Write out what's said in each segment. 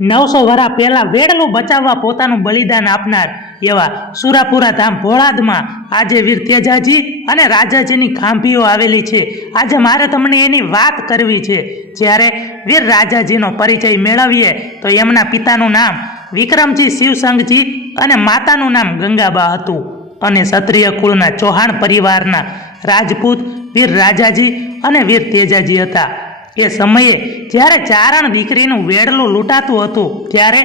900 વર્ષ પહેલા વેડલું બચાવવા પોતાનું બલિદાન આપનાર એવા સુરાપુરા ધામ ભોળાદમાં આજે વીર તેજાજી અને રાજાજીની ખાંભીઓ આવેલી છે। આજે મારે તમને એની વાત કરવી છે। જ્યારે વીર રાજાજીનો પરિચય મેળવીએ તો એમના પિતાનું નામ વિક્રમજી શિવસંગજી અને માતાનું નામ ગંગાબા હતું અને ક્ષત્રિય કુળના ચૌહાણ પરિવારના રાજપૂત વીર રાજાજી અને વીર તેજાજી હતા। એ સમયે જ્યારે ચારણ દીકરીનું વેડલું લૂંટાતું હતું ત્યારે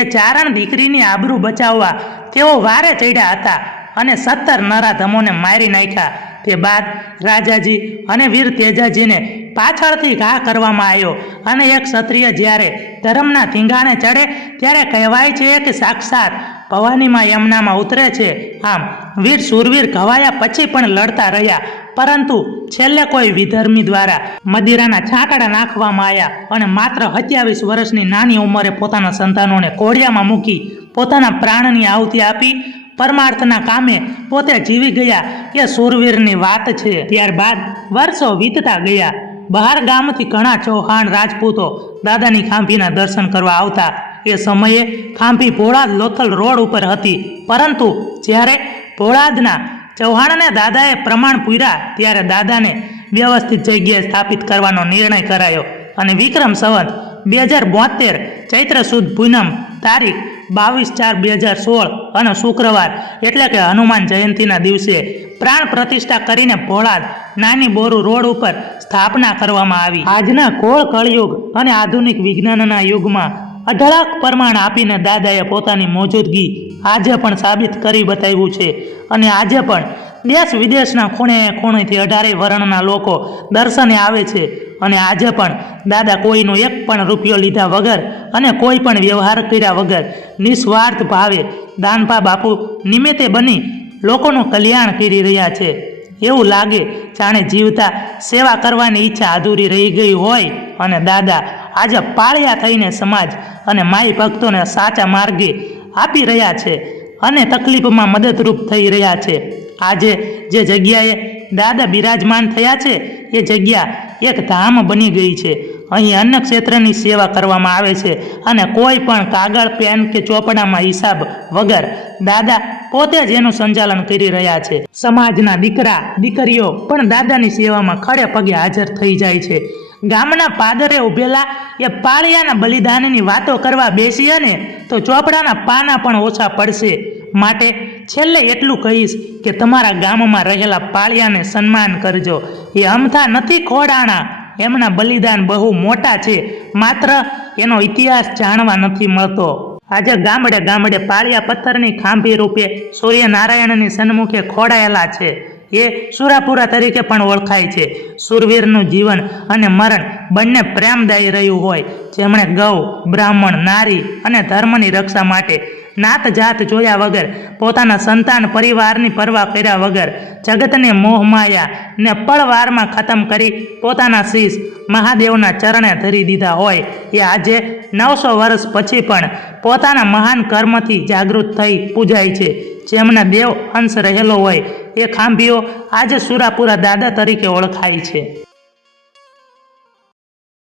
એ ચારણ દીકરીની આબરૂ બચાવવા તેઓ વારે ચડ્યા હતા અને 17 નરાધમોને મારી નાખ્યા। તે બાદ રાજાજી અને વીર તેજાજીને પાછળથી ઘા કરવામાં આવ્યો અને એક ક્ષત્રિય જ્યારે ધર્મના ધીંગાણે ચડે ત્યારે કહેવાય છે કે સાક્ષાત ભવાનીમાં એમનામાં ઉતરે છે। આમ વીર સુરવીર ઘવાયા પછી પણ લડતા રહ્યા, પરંતુ છેલ્લે કોઈ વિધર્મી દ્વારા મદિરાના છાંટડા નાખવામાં આવ્યા અને માત્ર 27 વર્ષની નાની ઉંમરે પોતાના સંતાનોને કોડિયામાં મૂકી પોતાના પ્રાણની આહુતિ આપી પરમાર્થના કામે પોતે જીવી ગયા એ સુરવીરની વાત છે। ત્યારબાદ વર્ષો વીતતા ગયા। બહાર ગામથી ઘણા ચૌહાણ રાજપૂતો દાદાની ખાંભીના દર્શન કરવા આવતા। એ સમયે ખાંભી ભોળાદ લોથલ રોડ ઉપર હતી, પરંતુ જ્યારે ભોળાદના ચૌહાણને દાદાએ પ્રમાણ પૂર્યા ત્યારે દાદાને વ્યવસ્થિત જગ્યાએ સ્થાપિત કરવાનો નિર્ણય કરાયો અને વિક્રમ સંવત 2072 ચૈત્ર સુદ પૂનમ તારીખ 22/4/2016 અને શુક્રવાર એટલે કે હનુમાન જયંતિના દિવસે પ્રાણ પ્રતિષ્ઠા કરીને ભોળાદ નાની બોરુ રોડ ઉપર સ્થાપના કરવામાં આવી। આજના કોળ કળયુગ અને આધુનિક વિજ્ઞાનના યુગમાં અઢળક પ્રમાણ આપીને દાદાએ પોતાની મોજૂદગી આજે પણ સાબિત કરી બતાવ્યું છે અને આજે પણ દેશ વિદેશના ખૂણે ખૂણેથી 18 વર્ણના લોકો દર્શને આવે છે અને આજે પણ દાદા કોઈનો એક પણ રૂપિયો લીધા વગર અને કોઈ પણ વ્યવહાર કર્યા વગર નિસ્વાર્થ ભાવે દાનપા બાપુ નિમિત્તે બની લોકોનું કલ્યાણ કરી રહ્યા છે। એવું લાગે જાણે જીવતા સેવા કરવાની ઈચ્છા અધૂરી રહી ગઈ હોય અને દાદા આજે પાળિયા થઈને સમાજ અને માઈ ભક્તોને સાચા માર્ગે આપી રહ્યા છે અને તકલીફમાં મદદરૂપ થઈ રહ્યા છે। આજે જે જગ્યાએ દાદા બિરાજમાન થયા છે એ જગ્યા એક ધામ બની ગઈ છે। અહીં અન્ય ક્ષેત્રની સેવા કરવામાં આવે છે અને કોઈ પણ કાગળ પેન કે ચોપડામાં હિસાબ વગર દાદા પોતે જ એનું સંચાલન કરી રહ્યા છે। સમાજના દીકરા દીકરીઓ પણ દાદાની સેવામાં ખડે પગે હાજર થઈ જાય છે। ગામના પાદરે ઉભેલા એ પાળિયાના બલિદાનની વાતો કરવા બેસીએ ને તો ચોપડાના પાના પણ ઓછા પડશે। માટે છેલ્લે એટલું કહીશ કે તમારા ગામમાં રહેલા પાળિયાને સન્માન કરજો। એ અમથા નથી ખોડાણા, એમના બલિદાન બહુ મોટા છે, માત્ર એનો ઇતિહાસ જાણવા નથી મળતો। આજે ગામડે ગામડે પાળિયા પથ્થરની ખાંભી રૂપે સૂર્યનારાયણની સન્મુખે ખોડાયેલા છે। એ સુરાપુરા તરીકે પણ ઓળખાય છે। સુરવીરનું જીવન અને મરણ બંને પ્રેમદાયી રહ્યું હોય, જેમણે ગૌ બ્રાહ્મણ નારી અને ધર્મની રક્ષા માટે નાત જાત જોયા વગર પોતાના સંતાન પરિવારની પરવા કર્યા વગર જગતને મોહમાયા ને પળવારમાં ખતમ કરી પોતાના શીશ મહાદેવના ચરણે ધરી દીધા હોય, એ આજે 900 વર્ષ પછી પણ પોતાના મહાન કર્મથી જાગૃત થઈ પૂજાય છે। જેમના દેવ અંશ રહેલો હોય એ ખાંભીઓ આજે સુરાપુરા દાદા તરીકે ઓળખાય છે।